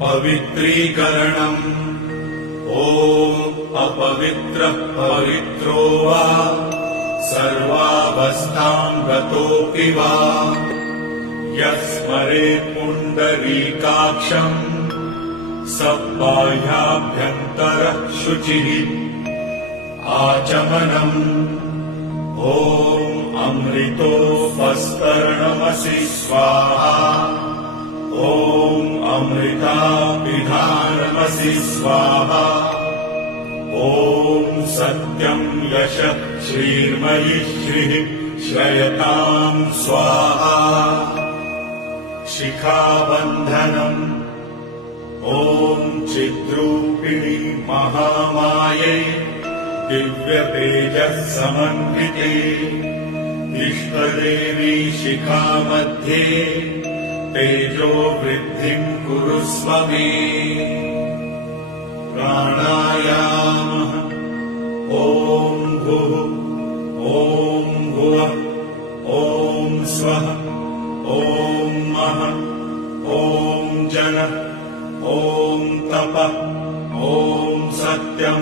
पवित्रीकरणम् अपवित्रः पवित्रो वा सर्वावस्थाम् गतोऽपि वा यः स्मरेत् पुण्डरीकाक्षम् स बाह्याभ्यन्तरः शुचिः आचमनम् अमृतोपस्तरणमसि स्वाहा अमृताभिधानमसि स्वाहा सत्यम् यशः श्रीर्मयि श्रीः श्रयताम् स्वाहा शिखाबन्धनम् चिद्रूपिणी महामाये दिव्यतेजः समन्विते इष्टदेवी शिखामध्ये तेजो वृद्धिम् कुरुस्व मे प्राणायामः भुः भुवः स्वः महः जनः तपः सत्यम्